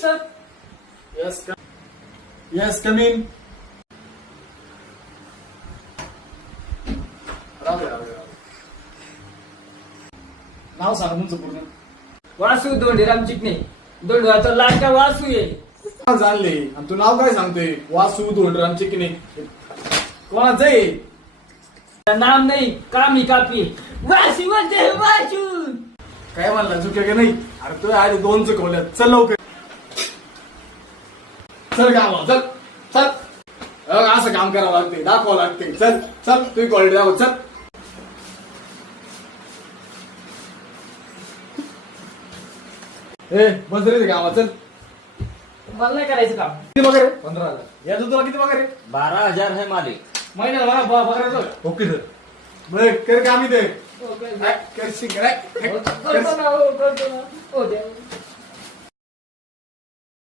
Sir yes come in. नाव सांगा तुमचं पूर्ण. वासू धोंडीराम चिकणे. धोंडवाचा लाडका वासू आहे. जाणले आणि तू नाव काय सांगतोय? वासू धोंडराम चिकणे. कोणाचं आहे? नाम नाही कामी कापी वासू म्हणते वासू. काय म्हणला चुके का नाही? अरे तुला आधी 2 चुकवल्यात. चल लवकर चल गावा चल चल. असं काम करावं लागते, दाखवावं लागते. चल चल तुझी क्वालिटी दाखव. चल ए बस रे गावा. चल मला नाही करायचं काम. किती पगार आहे? 15,000. याचं तुला किती पगार आहे? 12,000 है मालिक. महिन्याला मला पगार येतो. Okay sir. बरं कर काम इथे. करशील काय? करतो ना, हो, करतो ना. हो द्या.